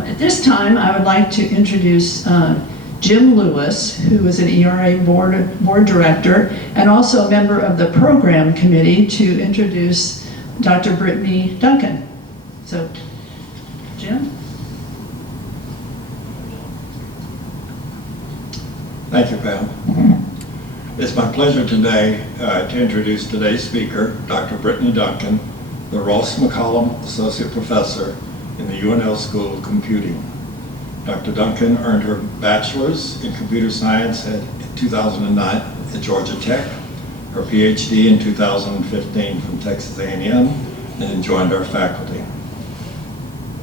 At this time, I would like to introduce Jim Lewis, who is an ERA board director and also a member of the program committee, to introduce Dr. Brittany Duncan. So, Jim? Thank you, Pam. It's my pleasure today to introduce today's speaker, Dr. Brittany Duncan, the Ross McCollum Associate Professor in the UNL School of Computing. Dr. Duncan earned her bachelor's in computer science in 2009 at Georgia Tech, her PhD in 2015 from Texas A&M, and then joined our faculty.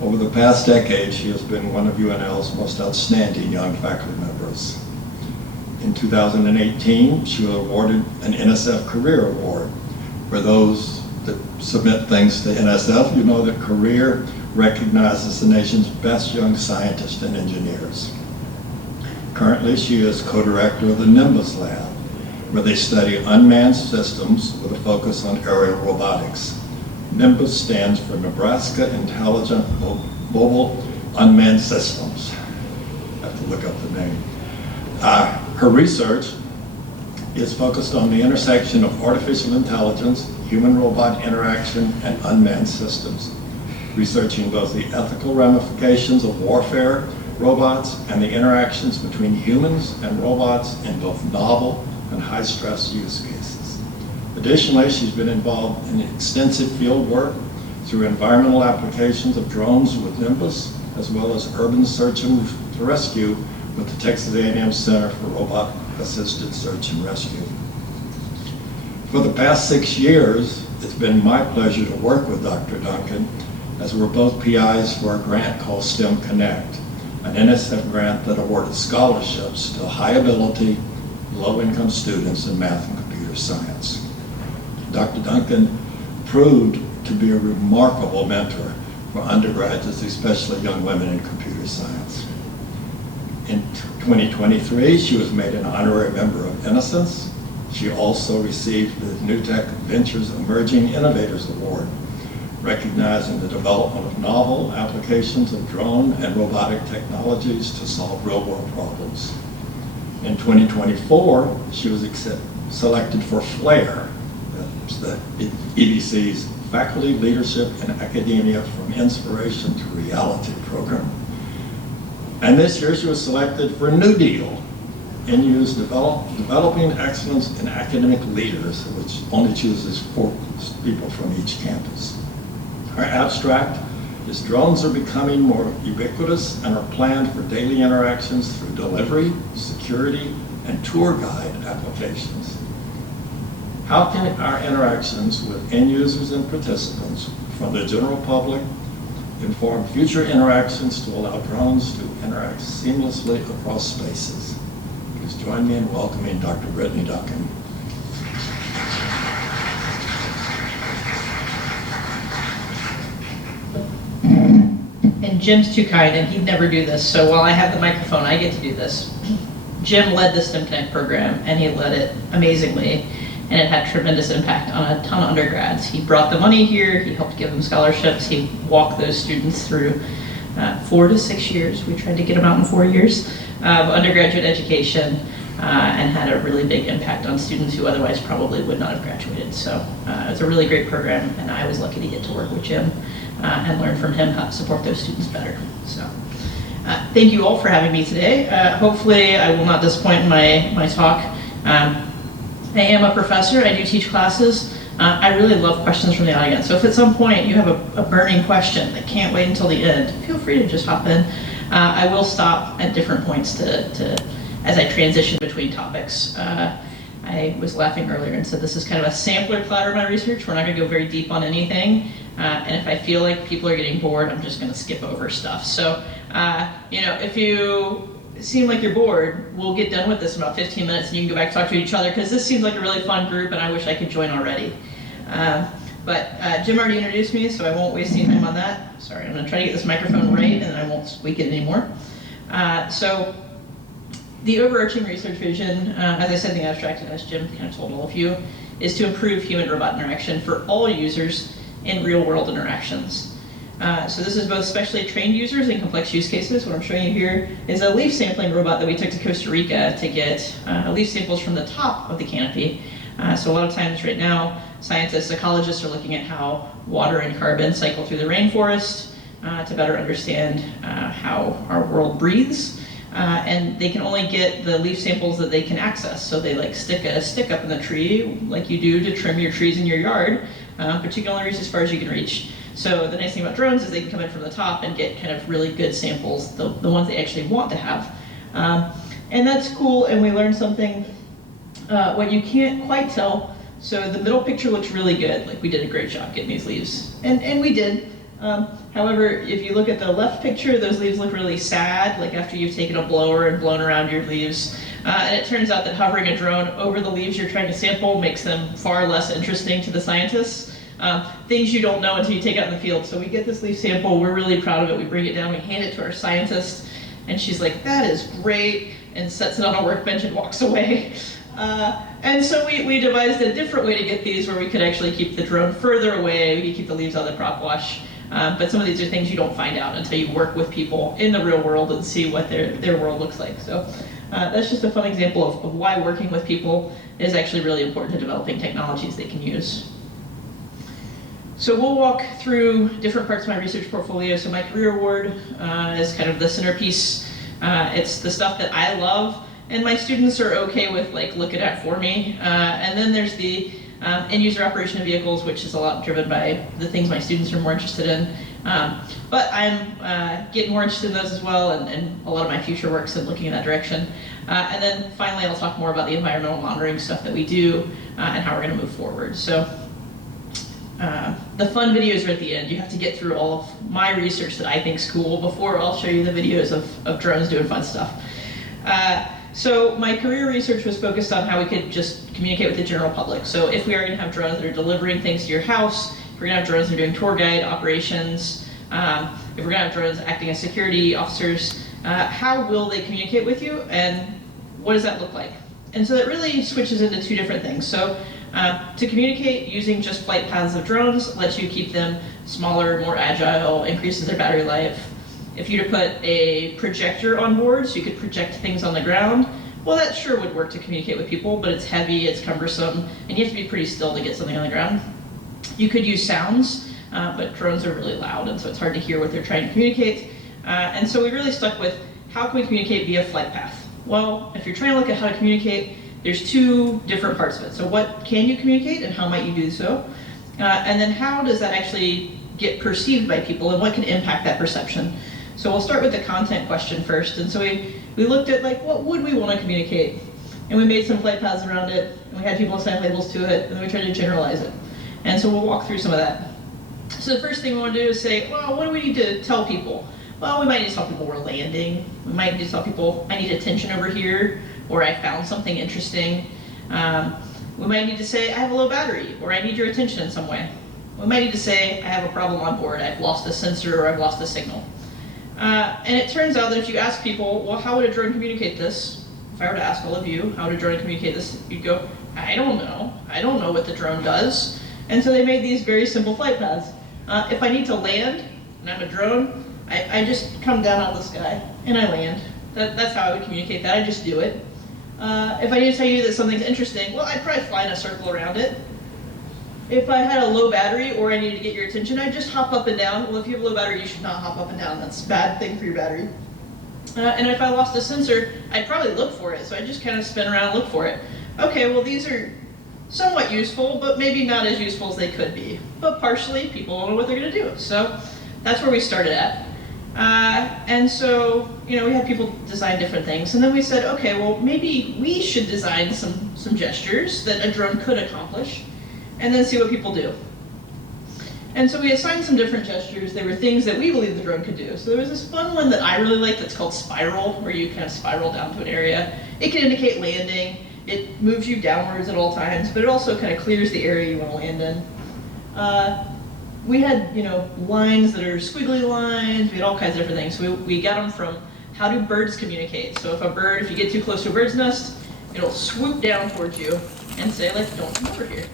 Over the past decade, she has been one of UNL's most outstanding young faculty members. In 2018, she was awarded an NSF Career Award. For those that submit things to NSF, you know that Career recognizes the nation's best young scientists and engineers. Currently, she is co-director of the NIMBUS lab, where they study unmanned systems with a focus on aerial robotics. NIMBUS stands for Nebraska Intelligent Mobile Unmanned Systems. I have to look up the name. Her research is focused on the intersection of artificial intelligence, human-robot interaction, and unmanned systems, researching both the ethical ramifications of warfare robots and the interactions between humans and robots in both novel and high-stress use cases. Additionally, she's been involved in extensive field work through environmental applications of drones with NIMBUS, as well as urban search and rescue with the Texas A&M Center for Robot Assisted Search and Rescue. For the past 6 years, it's been my pleasure to work with Dr. Duncan, as we're both PIs for a grant called STEM Connect, an NSF grant that awarded scholarships to high-ability, low-income students in math and computer science. Dr. Duncan proved to be a remarkable mentor for undergraduates, especially young women in computer science. In 2023, she was made an honorary member of Innocence. She also received the New Tech Ventures Emerging Innovators Award, recognizing the development of novel applications of drone and robotic technologies to solve real-world problems. In 2024, she was selected for FLAIR, that's the EDC's Faculty Leadership in Academia from Inspiration to Reality program. And this year she was selected for New Deal, NU's Developing Excellence in Academic Leaders, which only chooses 4 people from each campus. Our abstract is drones are becoming more ubiquitous and are planned for daily interactions through delivery, security, and tour guide applications. How can our interactions with end users and participants from the general public inform future interactions to allow drones to interact seamlessly across spaces? Please join me in welcoming Dr. Brittany Duncan. And Jim's too kind, and he'd never do this, so while I have the microphone, I get to do this. Jim led the STEM Connect program, and he led it amazingly, and it had tremendous impact on a ton of undergrads. He brought the money here, he helped give them scholarships, he walked those students through 4 to 6 years. We tried to get them out in 4 years of undergraduate education, and had a really big impact on students who otherwise probably would not have graduated. So it was a really great program, and I was lucky to get to work with Jim and learn from him how to support those students better. So thank you all for having me today. Hopefully I will not disappoint in my talk. I am a professor, I do teach classes. I really love questions from the audience. So if at some point you have a burning question that can't wait until the end, feel free to just hop in. I will stop at different points as I transition between topics. I was laughing earlier and said this is kind of a sampler platter of my research. We're not gonna go very deep on anything. And if I feel like people are getting bored, I'm just gonna skip over stuff. So, if you seem like you're bored, we'll get done with this in about 15 minutes and you can go back and talk to each other, because this seems like a really fun group and I wish I could join already. But Jim already introduced me, so I won't waste any time on that. Sorry, I'm gonna try to get this microphone right and then I won't squeak it anymore. So the overarching research vision, as I said in the abstract, and as Jim kind of told all of you, is to improve human-robot interaction for all users in real-world interactions. So this is both specially trained users and complex use cases. What I'm showing you here is a leaf sampling robot that we took to Costa Rica to get leaf samples from the top of the canopy. So a lot of times right now, scientists, ecologists are looking at how water and carbon cycle through the rainforest to better understand how our world breathes. And they can only get the leaf samples that they can access. So they like stick a stick up in the tree like you do to trim your trees in your yard, but you can only reach as far as you can reach. So the nice thing about drones is they can come in from the top and get kind of really good samples, the ones they actually want to have. And that's cool, and we learned something, what you can't quite tell. So the middle picture looks really good, like we did a great job getting these leaves, and we did. However, if you look at the left picture, those leaves look really sad, like after you've taken a blower and blown around your leaves. And it turns out that hovering a drone over the leaves you're trying to sample makes them far less interesting to the scientists. Things you don't know until you take it out in the field. So we get this leaf sample, we're really proud of it, we bring it down, we hand it to our scientist, and she's like, that is great, and sets it on a workbench and walks away. And so we devised a different way to get these where we could actually keep the drone further away, we could keep the leaves out of the prop wash. But some of these are things you don't find out until you work with people in the real world and see what their world looks like. So that's just a fun example of why working with people is actually really important to developing technologies they can use. So we'll walk through different parts of my research portfolio. So my career award is kind of the centerpiece. It's the stuff that I love, and my students are okay with like looking at for me. And then there's the end user operation of vehicles, which is a lot driven by the things my students are more interested in. But I'm getting more interested in those as well, and a lot of my future work's in looking in that direction. And then finally, I'll talk more about the environmental monitoring stuff that we do and how we're going to move forward. So the fun videos are at the end. You have to get through all of my research that I think is cool before I'll show you the videos of drones doing fun stuff. So my career research was focused on how we could just communicate with the general public. So if we are going to have drones that are delivering things to your house, if we're going to have drones that are doing tour guide operations, if we're going to have drones acting as security officers, how will they communicate with you, and what does that look like? And so that really switches into two different things. So to communicate using just flight paths of drones lets you keep them smaller, more agile, increases their battery life. If you were to put a projector on board so you could project things on the ground, well, that sure would work to communicate with people, but it's heavy, it's cumbersome, and you have to be pretty still to get something on the ground. You could use sounds, but drones are really loud, and so it's hard to hear what they're trying to communicate. And so we really stuck with, how can we communicate via flight path? Well, if you're trying to look at how to communicate, there's two different parts of it. So what can you communicate and how might you do so? And then how does that actually get perceived by people, and what can impact that perception? So we'll start with the content question first. And so we looked at like, what would we want to communicate? And we made some flight paths around it, and we had people assign labels to it, and then we tried to generalize it. And so we'll walk through some of that. So the first thing we want to do is say, well, what do we need to tell people? Well, we might need to tell people we're landing. We might need to tell people, I need attention over here, or I found something interesting. We might need to say, I have a low battery, or I need your attention in some way. We might need to say, I have a problem on board, I've lost a sensor, or I've lost a signal. And it turns out that if you ask people, well, how would a drone communicate this? If I were to ask all of you, how would a drone communicate this? You'd go, I don't know. I don't know what the drone does. And so they made these very simple flight paths. If I need to land, and I'm a drone, I just come down out of the sky, and I land. That's how I would communicate that, I just do it. If I need to tell you that something's interesting, well, I'd probably fly in a circle around it. If I had a low battery or I needed to get your attention, I'd just hop up and down. Well, if you have a low battery, you should not hop up and down. That's a bad thing for your battery. And if I lost a sensor, I'd probably look for it. So I'd just kind of spin around and look for it. Okay, well, these are somewhat useful, but maybe not as useful as they could be. But partially, people don't know what they're going to do. So that's where we started at. And so, we had people design different things. And then we said, okay, well, maybe we should design some gestures that a drone could accomplish, and then see what people do. And so we assigned some different gestures. They were things that we believe the drone could do. So there was this fun one that I really liked that's called spiral, where you kind of spiral down to an area. It can indicate landing. It moves you downwards at all times, but it also kind of clears the area you want to land in. We had, lines that are squiggly lines. We had all kinds of different things. So we got them from how do birds communicate. So if you get too close to a bird's nest, it'll swoop down towards you and say, like, don't come over here.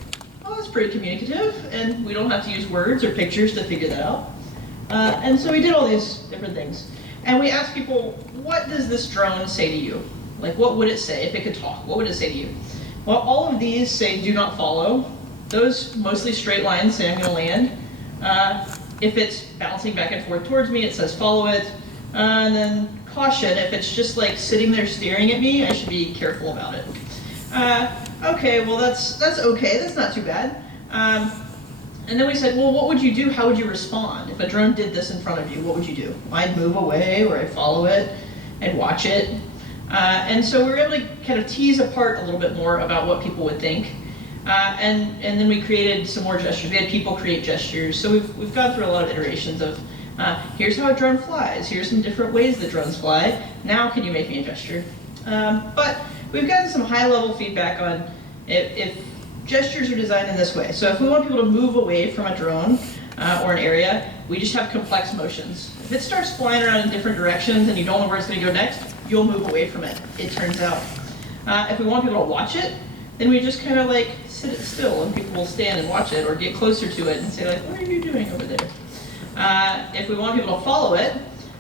Oh, that's pretty communicative, and we don't have to use words or pictures to figure that out. And so we did all these different things. And we asked people, what does this drone say to you? Like, what would it say if it could talk? What would it say to you? Well, all of these say do not follow. Those mostly straight lines say I'm going to land. If it's bouncing back and forth towards me, it says follow it. And then caution, if it's just like sitting there staring at me, I should be careful about it. Okay, well that's okay, that's not too bad. And then we said, well, what would you do? How would you respond? If a drone did this in front of you, what would you do? I'd move away, or I'd follow it, I'd watch it. And so we were able to kind of tease apart a little bit more about what people would think. And then we created some more gestures. We had people create gestures. So we've gone through a lot of iterations of, here's how a drone flies. Here's some different ways that drones fly. Now can you make me a gesture? But we've gotten some high-level feedback on if gestures are designed in this way. So if we want people to move away from a drone or an area, we just have complex motions. If it starts flying around in different directions and you don't know where it's going to go next, you'll move away from it, it turns out. If we want people to watch it, then we just kind of like sit it still and people will stand and watch it or get closer to it and say like, what are you doing over there? If we want people to follow it,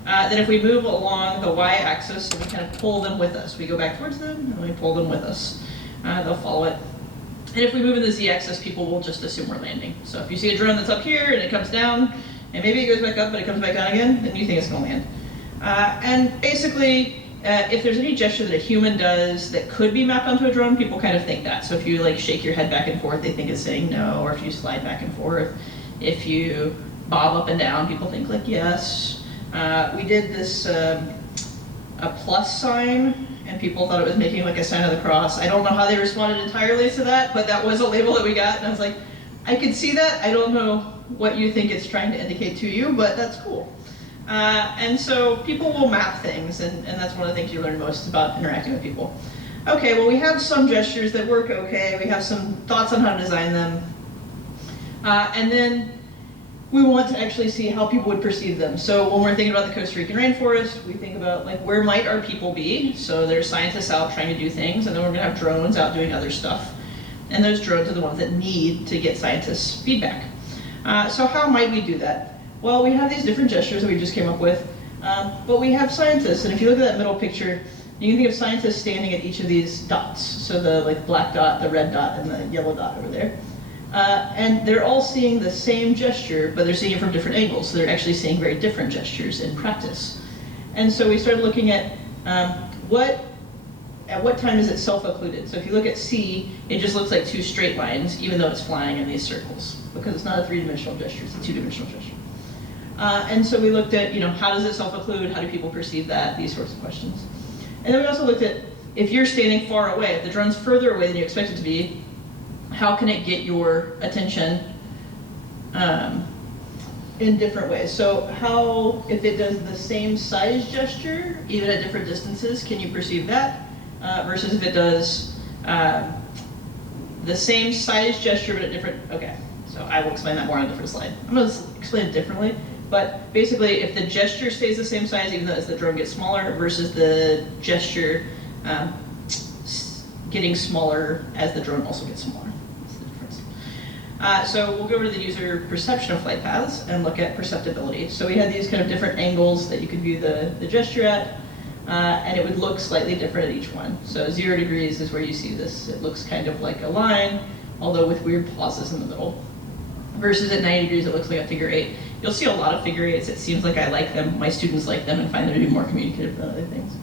then if we move along the y-axis and we kind of pull them with us, we go back towards them and we pull them with us, they'll follow it. And if we move in the z-axis, people will just assume we're landing. So if you see a drone that's up here and it comes down, and maybe it goes back up but it comes back down again, then you think it's going to land. And basically, if there's any gesture that a human does that could be mapped onto a drone, people kind of think that. So if you like shake your head back and forth, they think it's saying no, or if you slide back and forth. If you bob up and down, people think like yes. We did this, a plus sign, and people thought it was making like a sign of the cross. I don't know how they responded entirely to that, but that was a label that we got, and I was like, I could see that. I don't know what you think it's trying to indicate to you, but that's cool. And so people will map things, and that's one of the things you learn most about interacting with people. Okay, well we have some gestures that work okay, we have some thoughts on how to design them, and then we want to actually see how people would perceive them. So when we're thinking about the Costa Rican rainforest, we think about like where might our people be? So there's scientists out trying to do things, and then we're gonna have drones out doing other stuff. And those drones are the ones that need to get scientists' feedback. So how might we do that? Well, we have these different gestures that we just came up with, but we have scientists, and if you look at that middle picture, you can think of scientists standing at each of these dots. So the like black dot, the red dot, and the yellow dot over there. And they're all seeing the same gesture, but they're seeing it from different angles. So they're actually seeing very different gestures in practice. And so we started looking at at what time is it self-occluded? So if you look at C, it just looks like two straight lines, even though it's flying in these circles, because it's not a three-dimensional gesture, it's a two-dimensional gesture. And so we looked at, how does it self-occlude? How do people perceive that? These sorts of questions. And then we also looked at, if you're standing far away, if the drone's further away than you expect it to be, how can it get your attention in different ways? So if it does the same size gesture, even at different distances, can you perceive that? Versus if it does the same size gesture but at different, okay. So I will explain that more on a different slide. I'm going to explain it differently, but basically if the gesture stays the same size even though as the drone gets smaller versus the gesture getting smaller as the drone also gets smaller. That's the difference. So we'll go over to the user perception of flight paths and look at perceptibility. So we had these kind of different angles that you could view the gesture at, and it would look slightly different at each one. So 0 degrees is where you see this. It looks kind of like a line, although with weird pauses in the middle. Versus at 90 degrees, it looks like a figure 8. You'll see a lot of figure 8s. It seems like I like them, my students like them, and find them to be more communicative than other things.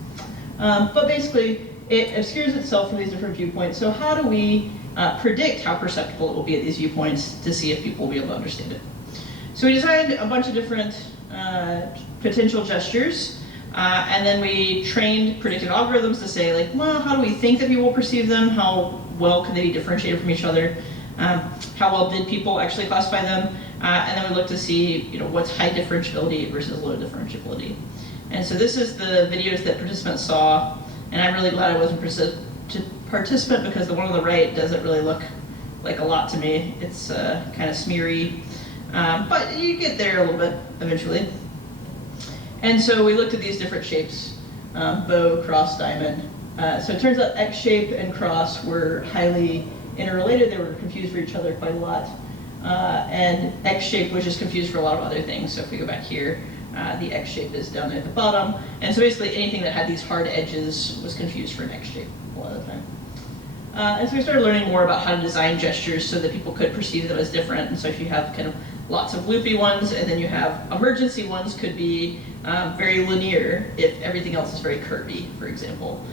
But basically, it obscures itself from these different viewpoints. So how do we predict how perceptible it will be at these viewpoints to see if people will be able to understand it? So we designed a bunch of different potential gestures, and then we trained predictive algorithms to say, like, well, how do we think that people will perceive them? How well can they be differentiated from each other? How well did people actually classify them? And then we looked to see, what's high differentiability versus low differentiability. And so this is the videos that participants saw, and I'm really glad I wasn't participant because the one on the right doesn't really look like a lot to me. It's kind of smeary, but you get there a little bit eventually. And so we looked at these different shapes, bow, cross, diamond. So it turns out X shape and cross were highly interrelated. They were confused for each other quite a lot. and X shape was just confused for a lot of other things. So if we go back here, the X shape is down at the bottom. And so basically anything that had these hard edges was confused for an X shape a lot of the time. And so we started learning more about how to design gestures so that people could perceive them as different. And so if you have kind of lots of loopy ones, and then you have emergency ones could be very linear if everything else is very curvy, for example,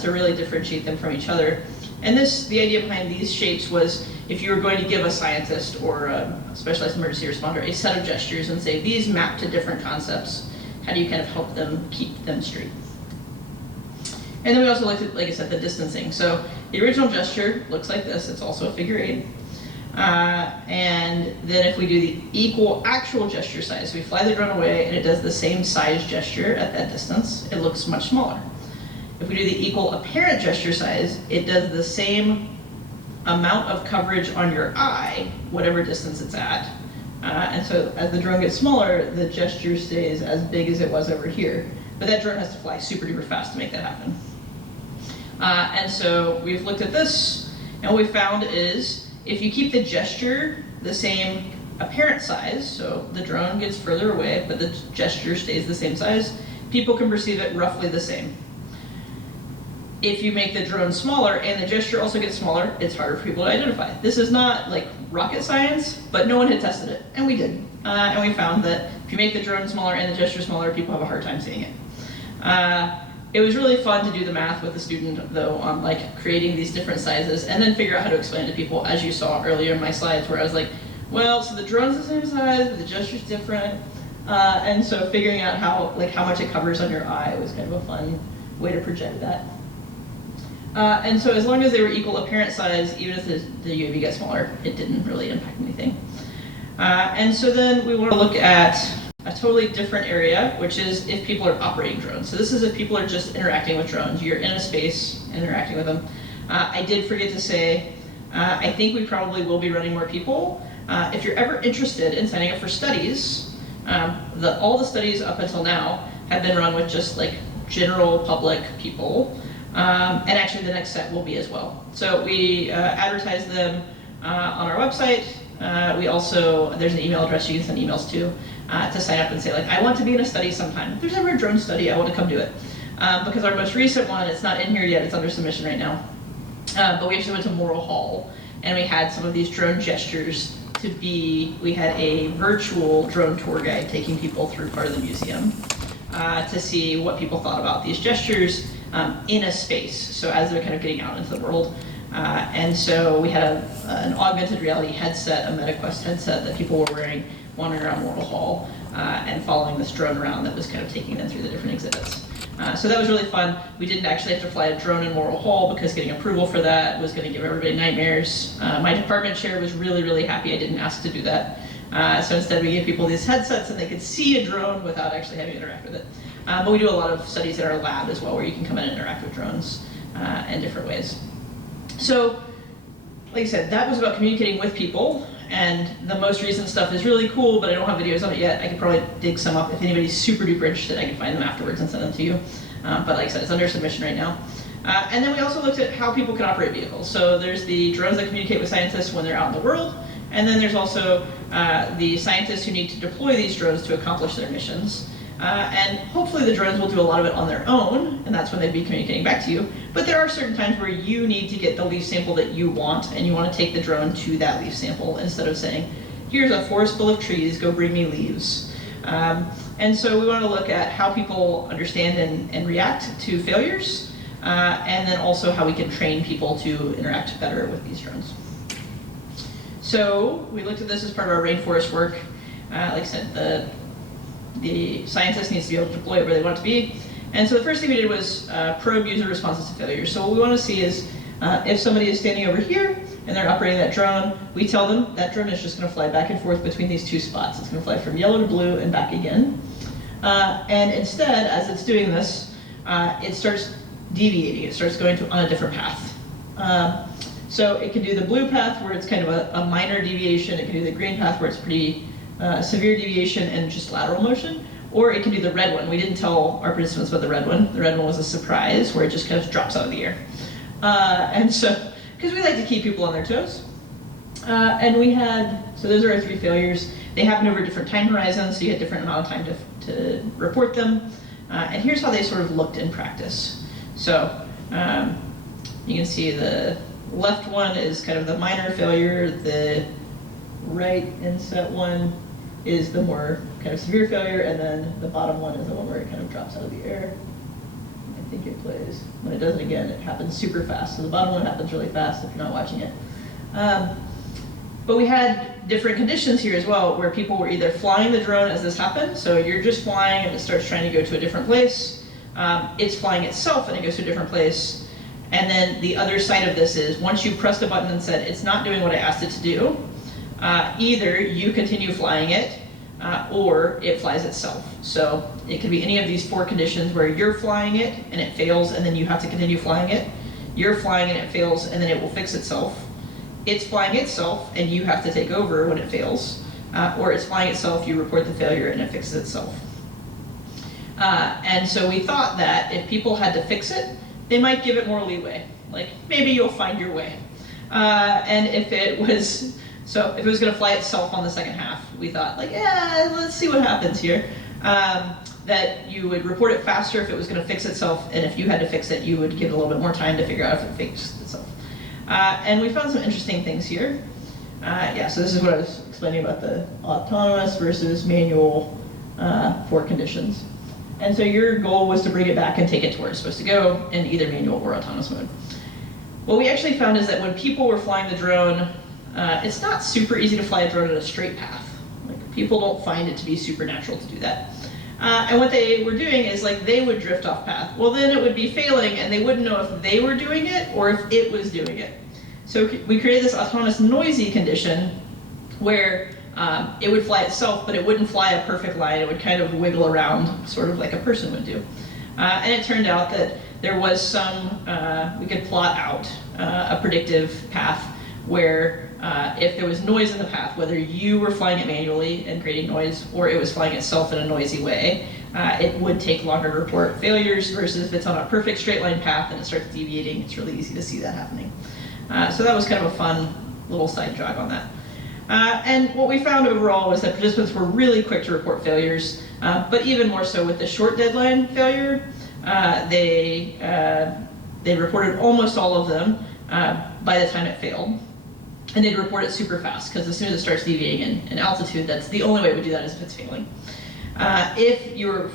to really differentiate them from each other. And the idea behind these shapes was if you were going to give a scientist or a specialized emergency responder a set of gestures and say, these map to different concepts, how do you kind of help them keep them straight? And then we also looked at, like I said, the distancing. So the original gesture looks like this. It's also a figure 8. And then if we do the equal actual gesture size, so we fly the drone away and it does the same size gesture at that distance, it looks much smaller. If we do the equal apparent gesture size, it does the same amount of coverage on your eye, whatever distance it's at. And so as the drone gets smaller, the gesture stays as big as it was over here. But that drone has to fly super duper fast to make that happen. And so we've looked at this, and what we found is if you keep the gesture the same apparent size, so the drone gets further away, but the gesture stays the same size, people can perceive it roughly the same. If you make the drone smaller and the gesture also gets smaller, it's harder for people to identify. This is not like rocket science, but no one had tested it, and we did. And we found that if you make the drone smaller and the gesture smaller, people have a hard time seeing it. It was really fun to do the math with the student, though, on like creating these different sizes and then figure out how to explain it to people, as you saw earlier in my slides, where I was like, well, so the drone's the same size, but the gesture's different. And so figuring out how much it covers on your eye was kind of a fun way to project that. And so as long as they were equal apparent size, even if the UAV got smaller, it didn't really impact anything. And so then we want to look at a totally different area, which is if people are operating drones. So this is if people are just interacting with drones. You're in a space interacting with them. I did forget to say, I think we probably will be running more people. If you're ever interested in signing up for studies, all the studies up until now have been run with just like general public people. And actually the next set will be as well. So we advertise them on our website. We also, there's an email address you can send emails to sign up and say like, I want to be in a study sometime. If there's ever a drone study, I want to come do it. Because our most recent one, it's not in here yet, it's under submission right now. But we actually went to Morrill Hall and we had some of these drone gestures we had a virtual drone tour guide taking people through part of the museum to see what people thought about these gestures in a space. So as they're kind of getting out into the world. And so we had an augmented reality headset, a MetaQuest headset that people were wearing, wandering around Morrill Hall and following this drone around that was kind of taking them through the different exhibits. So that was really fun. We didn't actually have to fly a drone in Morrill Hall because getting approval for that was going to give everybody nightmares. My department chair was really, really happy I didn't ask to do that. So instead we gave people these headsets and they could see a drone without actually having to interact with it. But we do a lot of studies in our lab as well where you can come in and interact with drones in different ways. So, like I said, that was about communicating with people, and the most recent stuff is really cool, but I don't have videos of it yet. I could probably dig some up. If anybody's super duper interested, I can find them afterwards and send them to you. But like I said, it's under submission right now. And then we also looked at how people can operate vehicles. So there's the drones that communicate with scientists when they're out in the world, and then there's also the scientists who need to deploy these drones to accomplish their missions. And hopefully the drones will do a lot of it on their own, and that's when they'd be communicating back to you. But there are certain times where you need to get the leaf sample that you want, and you want to take the drone to that leaf sample instead of saying, here's a forest full of trees, go bring me leaves. And so we want to look at how people understand and react to failures, and then also how we can train people to interact better with these drones. So we looked at this as part of our rainforest work. Like I said, the scientist needs to be able to deploy it where they want it to be. And so the first thing we did was probe user responses to failure. So what we want to see is if somebody is standing over here and they're operating that drone, we tell them that drone is just going to fly back and forth between these two spots. It's going to fly from yellow to blue and back again. And instead, as it's doing this, it starts deviating. It starts going on a different path. So it can do the blue path where it's kind of a minor deviation. It can do the green path where it's pretty severe deviation and just lateral motion, or it can do the red one. We didn't tell our participants about the red one. The red one was a surprise where it just kind of drops out of the air. And so, because we like to keep people on their toes. And we had, so those are our 3 failures. They happened over different time horizons, so you had different amount of time to report them. And here's how they sort of looked in practice. So you can see the left one is kind of the minor failure, the right inset one is the more kind of severe failure, and then the bottom one is the one where it kind of drops out of the air. I think it plays. When it does it again, it happens super fast. So the bottom one happens really fast if you're not watching it. But we had different conditions here as well, where people were either flying the drone as this happened, so you're just flying and it starts trying to go to a different place. It's flying itself and it goes to a different place. And then the other side of this is, once you pressed a button and said, it's not doing what I asked it to do, either you continue flying it, or it flies itself. So it could be any of these 4 conditions where you're flying it and it fails and then you have to continue flying it. You're flying and it fails and then it will fix itself. It's flying itself and you have to take over when it fails. Or it's flying itself, you report the failure and it fixes itself. And so we thought that if people had to fix it, they might give it more leeway. Like, maybe you'll find your way. And if it was going to fly itself on the second half, we thought, like, yeah, let's see what happens here. That you would report it faster if it was going to fix itself, and if you had to fix it, you would give it a little bit more time to figure out if it fixed itself. And we found some interesting things here. So this is what I was explaining about the autonomous versus manual 4 conditions. And so your goal was to bring it back and take it to where it's supposed to go in either manual or autonomous mode. What we actually found is that when people were flying the drone, it's not super easy to fly a drone in a straight path. Like, people don't find it to be supernatural to do that. And what they were doing is, like, they would drift off path. Well, then it would be failing and they wouldn't know if they were doing it or if it was doing it. So we created this autonomous noisy condition where it would fly itself, but it wouldn't fly a perfect line. It would kind of wiggle around, sort of like a person would do. And it turned out that there was some, we could plot out a predictive path where if there was noise in the path, whether you were flying it manually and creating noise, or it was flying itself in a noisy way, it would take longer to report failures, versus if it's on a perfect straight line path and it starts deviating, it's really easy to see that happening. So that was kind of a fun little side jog on that. And what we found overall was that participants were really quick to report failures, but even more so with the short deadline failure, they reported almost all of them by the time it failed. And they'd report it super fast, because as soon as it starts deviating in altitude, that's the only way it would do that, is if it's failing. If you were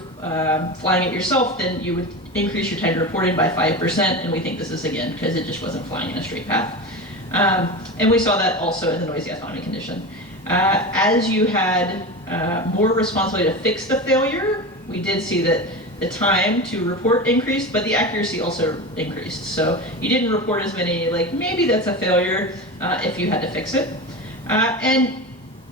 flying it yourself, then you would increase your time to reporting by 5%, and we think this is, again, because it just wasn't flying in a straight path. And we saw that also in the noisy autonomy condition. As you had more responsibility to fix the failure, we did see that the time to report increased, but the accuracy also increased. So you didn't report as many, like, maybe that's a failure if you had to fix it. And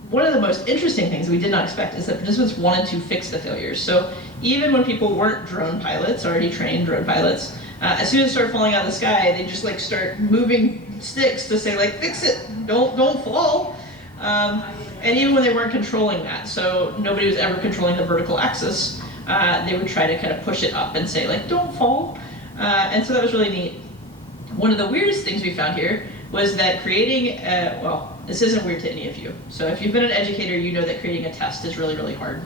one of the most interesting things we did not expect is that participants wanted to fix the failures. So even when people weren't drone pilots, already trained drone pilots, as soon as it started falling out of the sky, they just, like, start moving sticks to say, like, fix it, don't fall. And even when they weren't controlling that, so nobody was ever controlling the vertical axis, they would try to kind of push it up and say, like, don't fall. And so that was really neat. One of the weirdest things we found here was that creating, well, this isn't weird to any of you. So if you've been an educator, you know that creating a test is really, really hard.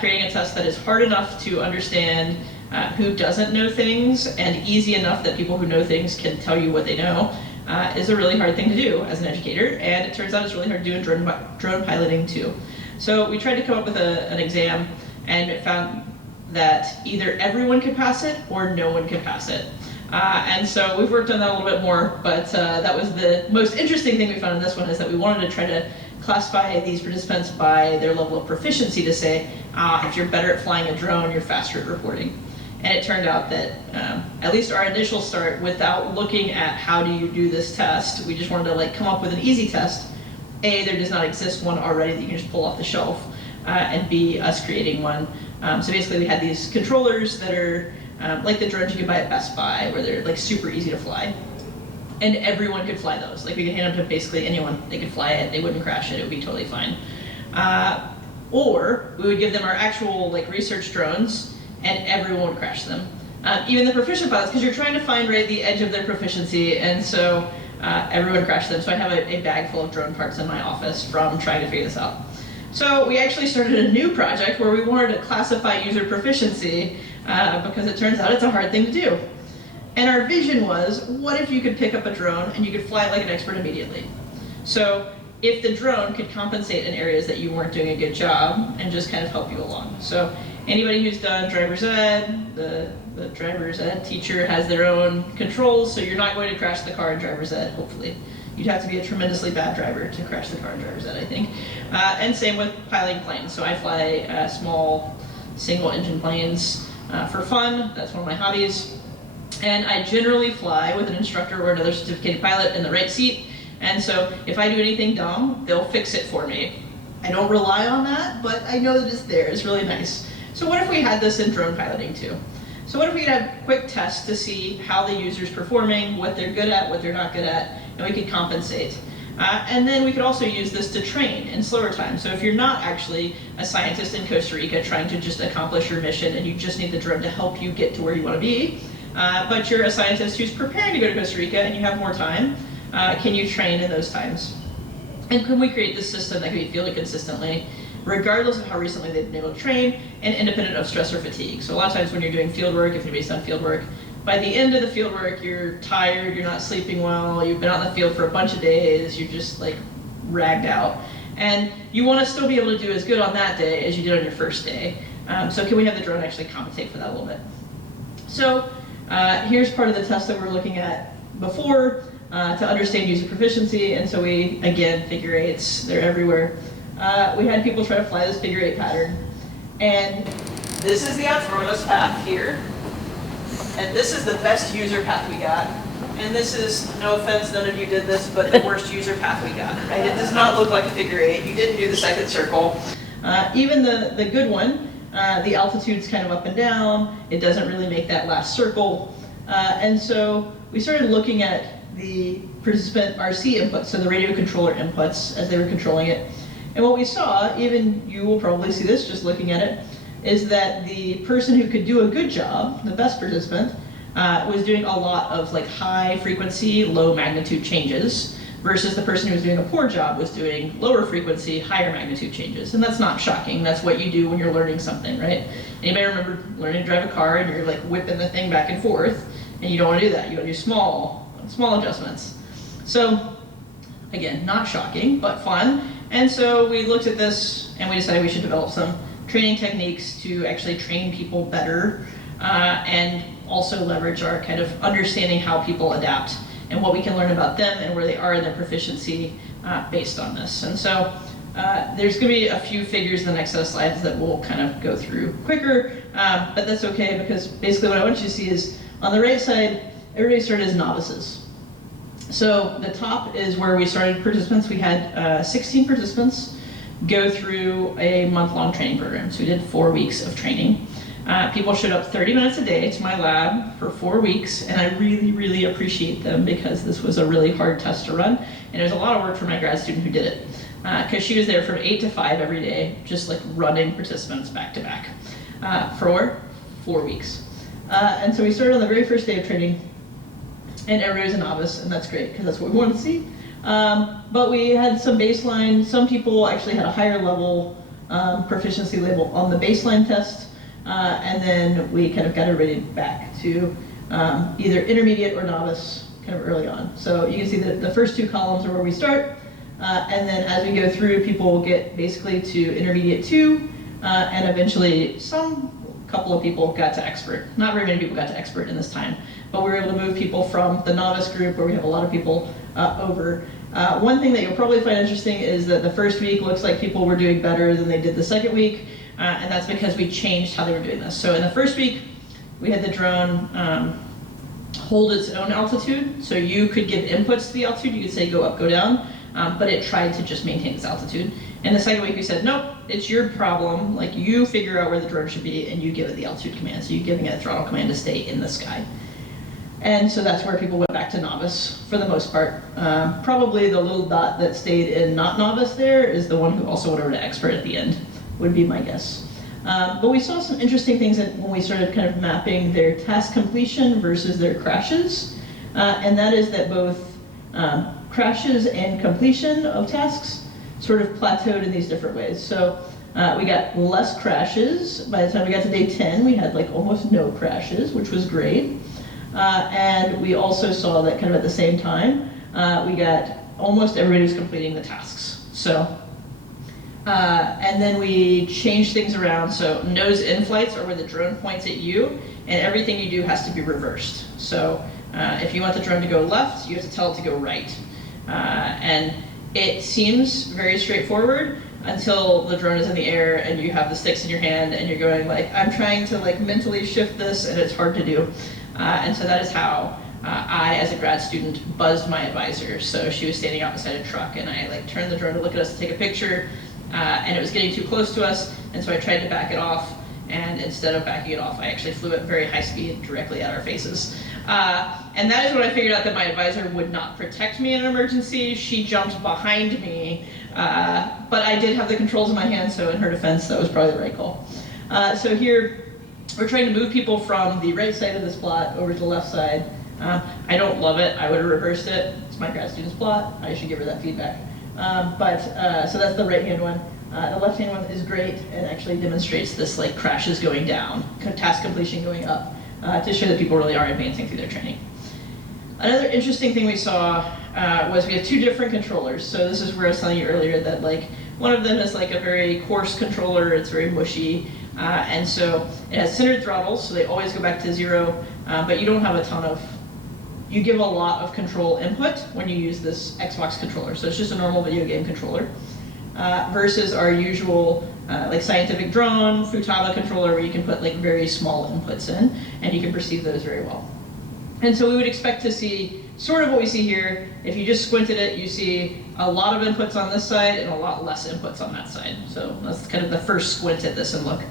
Creating a test that is hard enough to understand who doesn't know things, and easy enough that people who know things can tell you what they know, is a really hard thing to do as an educator. And it turns out it's really hard to do in drone piloting too. So we tried to come up with an exam, and it found that either everyone could pass it or no one could pass it. And so we've worked on that a little bit more, but that was the most interesting thing we found in this one, is that we wanted to try to classify these participants by their level of proficiency to say, if you're better at flying a drone, you're faster at reporting. And it turned out that, at least our initial start, without looking at how do you do this test, we just wanted to, like, come up with an easy test. A, there does not exist one already that you can just pull off the shelf, and B, us creating one. So basically we had these controllers that are like the drones you can buy at Best Buy, where they're, like, super easy to fly. And everyone could fly those. Like, we could hand them to basically anyone. They could fly it, they wouldn't crash it, it would be totally fine. Or we would give them our actual, like, research drones, and everyone would crash them. Even the proficient pilots, because you're trying to find, right, the edge of their proficiency. And so everyone crashed them. So I have a bag full of drone parts in my office from trying to figure this out. So we actually started a new project where we wanted to classify user proficiency because it turns out it's a hard thing to do. And our vision was, what if you could pick up a drone and you could fly it like an expert immediately? So if the drone could compensate in areas that you weren't doing a good job and just kind of help you along. So anybody who's done driver's ed, the driver's ed teacher has their own controls, so you're not going to crash the car in driver's ed, hopefully. You'd have to be a tremendously bad driver to crash the car in driver's ed, I think. And same with piloting planes. So I fly small single engine planes for fun. That's one of my hobbies. And I generally fly with an instructor or another certificated pilot in the right seat. And so if I do anything dumb, they'll fix it for me. I don't rely on that, but I know that it's there. It's really nice. So what if we had this in drone piloting too? So what if we could have quick tests to see how the user's performing, what they're good at, what they're not good at, and we could compensate. And then we could also use this to train in slower time. So if you're not actually a scientist in Costa Rica trying to just accomplish your mission and you just need the drone to help you get to where you want to be, but you're a scientist who's preparing to go to Costa Rica and you have more time, can you train in those times? And can we create this system that can be fielded consistently, regardless of how recently they've been able to train, and independent of stress or fatigue? So a lot of times when you're doing field work, if you're based on field work, by the end of the field work, you're tired, you're not sleeping well, you've been out in the field for a bunch of days, you're just like ragged out. And you want to still be able to do as good on that day as you did on your first day. So can we have the drone actually compensate for that a little bit? So here's part of the test that we're looking at before to understand user proficiency. And so we, again, figure eights, they're everywhere. We had people try to fly this figure eight pattern. And this is the autonomous path here. And this is the best user path we got. And this is, no offense, none of you did this, but the worst user path we got, right? It does not look like a figure eight. You didn't do the second circle. Even the good one, the altitude's kind of up and down. It doesn't really make that last circle. And so we started looking at the participant RC inputs, so the radio controller inputs as they were controlling it. And what we saw, even you will probably see this just looking at it, is that the person who could do a good job, the best participant, was doing a lot of like high frequency, low magnitude changes, versus the person who was doing a poor job was doing lower frequency, higher magnitude changes. And that's not shocking. That's what you do when you're learning something, right? Anybody remember learning to drive a car and you're like whipping the thing back and forth, and you don't want to do that. You want to do small adjustments. So again, not shocking, but fun. And so we looked at this and we decided we should develop some training techniques to actually train people better and also leverage our kind of understanding how people adapt and what we can learn about them and where they are in their proficiency based on this. And so there's going to be a few figures in the next set of slides that we'll kind of go through quicker, but that's okay, because basically what I want you to see is on the right side, everybody started as novices. So the top is where we started participants. We had 16 participants go through a month-long training program. So we did 4 weeks of training. People showed up 30 minutes a day to my lab for 4 weeks, and I really, really appreciate them because this was a really hard test to run, and it was a lot of work for my grad student who did it, because she was there from 8 to 5 every day, just like running participants back to back for 4 weeks. And so we started on the very first day of training, and everybody was a novice, and that's great because that's what we want to see. But we had some baseline. Some people actually had a higher level proficiency label on the baseline test, and then we kind of got everybody back to either intermediate or novice kind of early on. So you can see that the first 2 columns are where we start, and then as we go through, people will get basically to intermediate 2, and eventually couple of people got to expert. Not very many people got to expert in this time, but we were able to move people from the novice group, where we have a lot of people, over. One thing that you'll probably find interesting is that the first week looks like people were doing better than they did the second week, and that's because we changed how they were doing this. So in the first week, we had the drone hold its own altitude, so you could give inputs to the altitude. You could say go up, go down, but it tried to just maintain its altitude. And the second week we said, nope, it's your problem. Like, you figure out where the drone should be and you give it the altitude command. So you're giving it a throttle command to stay in the sky. And so that's where people went back to novice for the most part. Probably the little dot that stayed in not novice there is the one who also went over to expert at the end, would be my guess. But we saw some interesting things when we started kind of mapping their task completion versus their crashes. And that is that both Crashes and completion of tasks sort of plateaued in these different ways. So we got less crashes. By the time we got to day 10, we had like almost no crashes, which was great. And we also saw that kind of at the same time, we got almost everybody was completing the tasks. So, and then we changed things around. So nose in flights are where the drone points at you, and everything you do has to be reversed. So if you want the drone to go left, you have to tell it to go right. And it seems very straightforward until the drone is in the air and you have the sticks in your hand and you're going like, I'm trying to like mentally shift this and it's hard to do. And so that is how I, as a grad student, buzzed my advisor. So she was standing out beside a truck and I like turned the drone to look at us to take a picture and it was getting too close to us. And so I tried to back it off. And instead of backing it off, I actually flew at very high speed directly at our faces. And that is when I figured out that my advisor would not protect me in an emergency. She jumped behind me, but I did have the controls in my hand, so in her defense, that was probably the right call. So here, we're trying to move people from the right side of this plot over to the left side. I don't love it. I would have reversed it. It's my grad student's plot. I should give her that feedback. So that's the right-hand one. The left-hand one is great and actually demonstrates this like crashes going down, task completion going up, to show that people really are advancing through their training. Another interesting thing we saw was we have two different controllers. So this is where I was telling you earlier that like one of them is like a very coarse controller, it's very mushy, and so it has centered throttles, so they always go back to 0, but you don't have a ton of, you give a lot of control input when you use this Xbox controller. So it's just a normal video game controller. Versus our usual like scientific drone, Futaba controller, where you can put like very small inputs in, and you can perceive those very well. And so we would expect to see sort of what we see here. If you just squinted it, you see a lot of inputs on this side and a lot less inputs on that side. So that's kind of the first squint at this and look.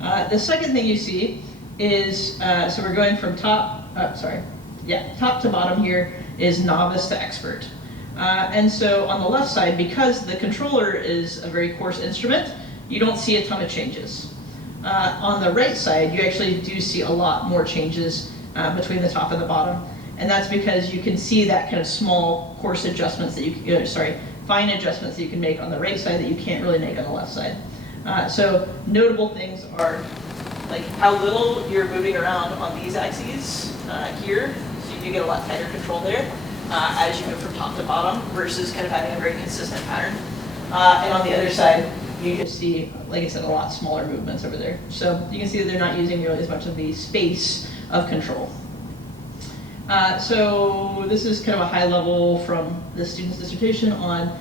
The second thing you see is, so we're going from top to bottom here is novice to expert. And so on the left side, because the controller is a very coarse instrument, you don't see a ton of changes. On the right side, you actually do see a lot more changes between the top and the bottom. And that's because you can see that kind of small coarse adjustments that you can, fine adjustments that you can make on the right side that you can't really make on the left side. So notable things are like how little you're moving around on these axes here. So you do get a lot tighter control there. As you go from top to bottom versus kind of having a very consistent pattern. And on the other side, you just see, like I said, a lot smaller movements over there. So you can see that they're not using nearly as much of the space of control. So this is kind of a high level from the student's dissertation on,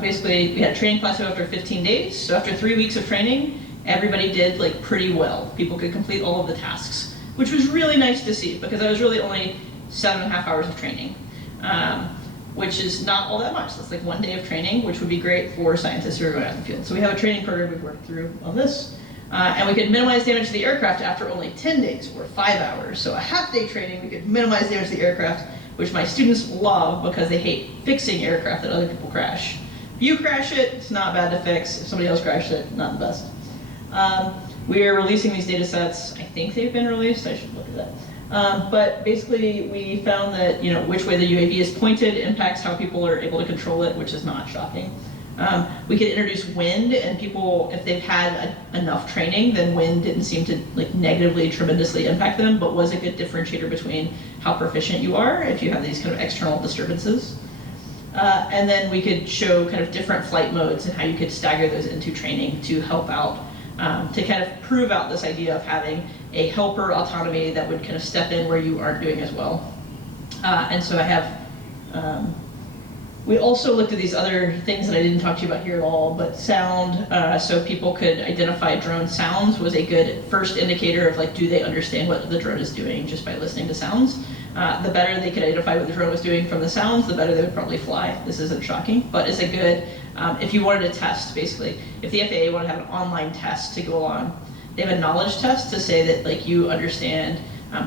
basically we had a training plateau after 15 days. So after 3 weeks of training, everybody did like pretty well. People could complete all of the tasks, which was really nice to see because that was really only 7.5 hours of training. Which is not all that much. That's like 1 day of training, which would be great for scientists who are going out in the field. So we have a training program we've worked through on this. And we could minimize damage to the aircraft after only 10 days or 5 hours. So a half-day training, we could minimize damage to the aircraft, which my students love because they hate fixing aircraft that other people crash. If you crash it, it's not bad to fix. If somebody else crashed it, not the best. We are releasing these data sets. I think they've been released. I should look at that. But basically, we found that which way the UAV is pointed impacts how people are able to control it, which is not shocking. We could introduce wind, and people, if they've had enough training, then wind didn't seem to like negatively, tremendously impact them, but was a good differentiator between how proficient you are if you have these kind of external disturbances. And then we could show kind of different flight modes and how you could stagger those into training to help out, to kind of prove out this idea of having a helper autonomy that would kind of step in where you aren't doing as well. And so I have, we also looked at these other things that I didn't talk to you about here at all, but sound, so people could identify drone sounds was a good first indicator of like, do they understand what the drone is doing just by listening to sounds. The better they could identify what the drone was doing from the sounds, the better they would probably fly. This isn't shocking, but it's a good, if you wanted to test, basically, if the FAA wanted to have an online test to go along, they have a knowledge test to say that like you understand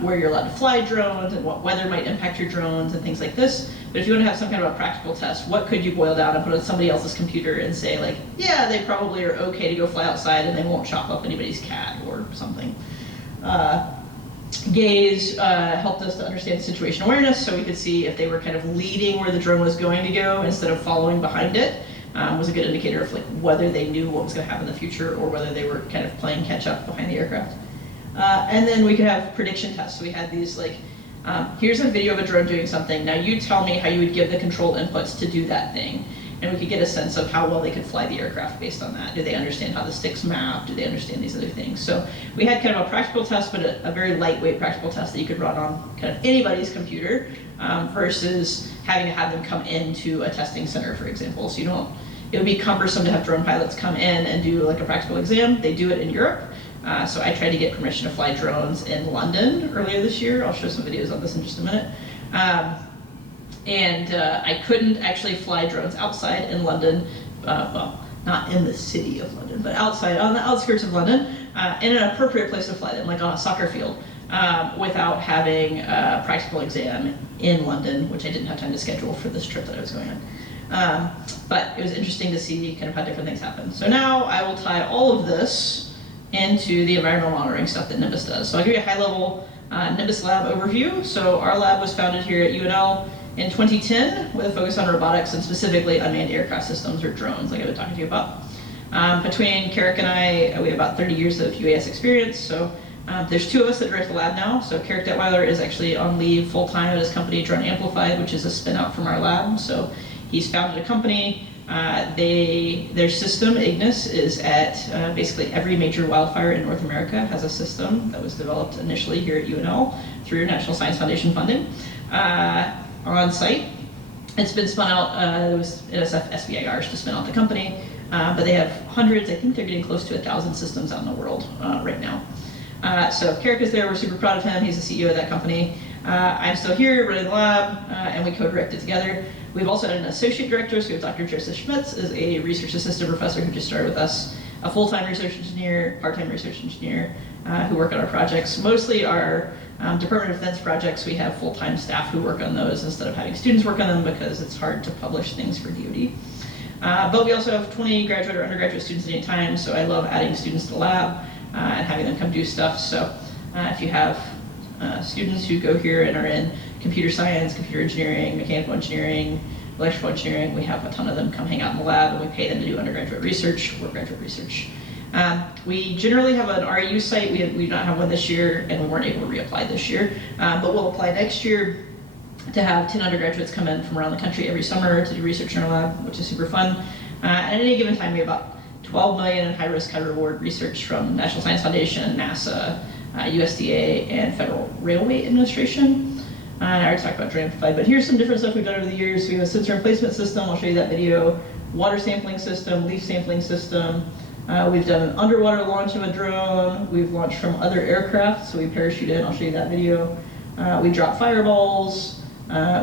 where you're allowed to fly drones and what weather might impact your drones and things like this. But if you want to have some kind of a practical test, what could you boil down and put on somebody else's computer and say like, yeah, they probably are okay to go fly outside and they won't chop up anybody's cat or something. gaze helped us to understand situation awareness, so we could see if they were kind of leading where the drone was going to go instead of following behind it. Was a good indicator of like whether they knew what was going to happen in the future or whether they were kind of playing catch up behind the aircraft. And then we could have prediction tests. So we had these like, here's a video of a drone doing something. Now you tell me how you would give the control inputs to do that thing. And we could get a sense of how well they could fly the aircraft based on that. Do they understand how the sticks map? Do they understand these other things? So we had kind of a practical test, but a very lightweight practical test that you could run on kind of anybody's computer versus having to have them come into a testing center, for example. So it would be cumbersome to have drone pilots come in and do like a practical exam. They do it in Europe. So I tried to get permission to fly drones in London earlier this year. I'll show some videos on this in just a minute. I couldn't actually fly drones outside in London, well, not in the city of London, but outside, on the outskirts of London, in an appropriate place to fly them, like on a soccer field, without having a practical exam in London, which I didn't have time to schedule for this trip that I was going on. But it was interesting to see kind of how different things happen. So now I will tie all of this into the environmental monitoring stuff that NIMBUS does. So I'll give you a high-level NIMBUS lab overview. So our lab was founded here at UNL in 2010 with a focus on robotics and specifically unmanned aircraft systems or drones, like I've been talking to you about. Between Carrick and I, we have about 30 years of UAS experience. So there's two of us that direct the lab now. So Carrick Detweiler is actually on leave full-time at his company, Drone Amplified, which is a spin-out from our lab. So he's founded a company. Their system, Ignis, is at basically every major wildfire in North America has a system that was developed initially here at UNL through National Science Foundation funding on site. It's been spun out, it was NSF SBIRs to spin out the company, but they have hundreds, I think they're getting close to 1,000 systems out in the world right now. So Carrick is there, we're super proud of him, he's the CEO of that company. I'm still here running the lab, and we co-direct it together. We've also had an associate director, so we have Dr. Joseph Schmitz is a research assistant professor who just started with us, a full-time research engineer, part-time research engineer, who work on our projects. Mostly our Department of Defense projects, we have full-time staff who work on those instead of having students work on them because it's hard to publish things for DoD. But we also have 20 graduate or undergraduate students at any time, so I love adding students to the lab and having them come do stuff. So if you have students who go here and are in computer science, computer engineering, mechanical engineering, electrical engineering, we have a ton of them come hang out in the lab and we pay them to do undergraduate research or graduate research. We generally have an RU site. We do not have one this year and we weren't able to reapply this year, but we'll apply next year to have 10 undergraduates come in from around the country every summer to do research in our lab, which is super fun. At any given time, we have about 12 million in high-risk, high-reward research from National Science Foundation, NASA, USDA, and Federal Railway Administration. I already talked about Drone Amplified, but here's some different stuff we've done over the years. We have a sensor replacement system, I'll show you that video, water sampling system, leaf sampling system. We've done an underwater launch of a drone. We've launched from other aircraft, so we parachute in, I'll show you that video. We drop fireballs.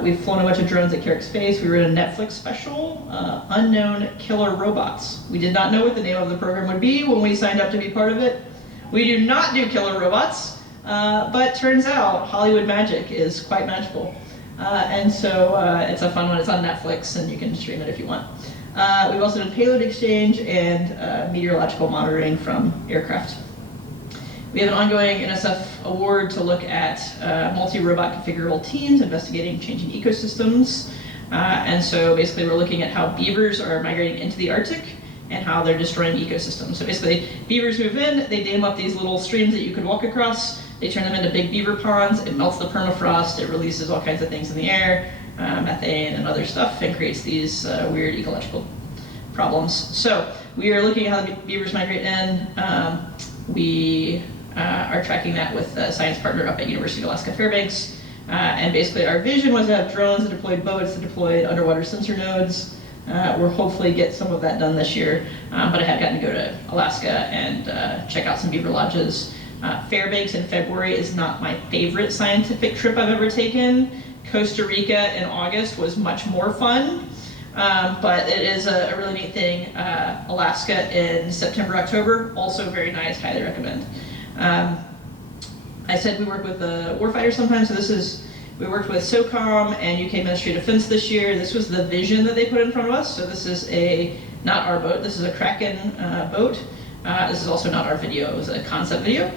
We've flown a bunch of drones at Carrick Space. We were in a Netflix special, Unknown Killer Robots. We did not know what the name of the program would be when we signed up to be part of it. We do not do killer robots, but turns out Hollywood magic is quite magical. And so it's a fun one. It's on Netflix and you can stream it if you want. We've also done payload exchange and meteorological monitoring from aircraft. We have an ongoing NSF award to look at multi-robot configurable teams investigating changing ecosystems. And so basically we're looking at how beavers are migrating into the Arctic and how they're destroying ecosystems. So basically beavers move in, they dam up these little streams that you could walk across, they turn them into big beaver ponds, it melts the permafrost, it releases all kinds of things in the air, methane and other stuff, and creates these weird ecological problems. So we are looking at how the beavers migrate in. We are tracking that with a science partner up at University of Alaska Fairbanks. And basically our vision was to have drones that deployed boats, that deployed underwater sensor nodes. We'll hopefully get some of that done this year, but I have gotten to go to Alaska and check out some beaver lodges. Fairbanks in February is not my favorite scientific trip I've ever taken. Costa Rica in August was much more fun, but it is a really neat thing. Alaska in September, October, also very nice, highly recommend. I said we work with the warfighter sometimes, so we worked with SOCOM and UK Ministry of Defense this year. This was the vision that they put in front of us. So this is not our boat, this is a Kraken boat. This is also not our video, it was a concept video.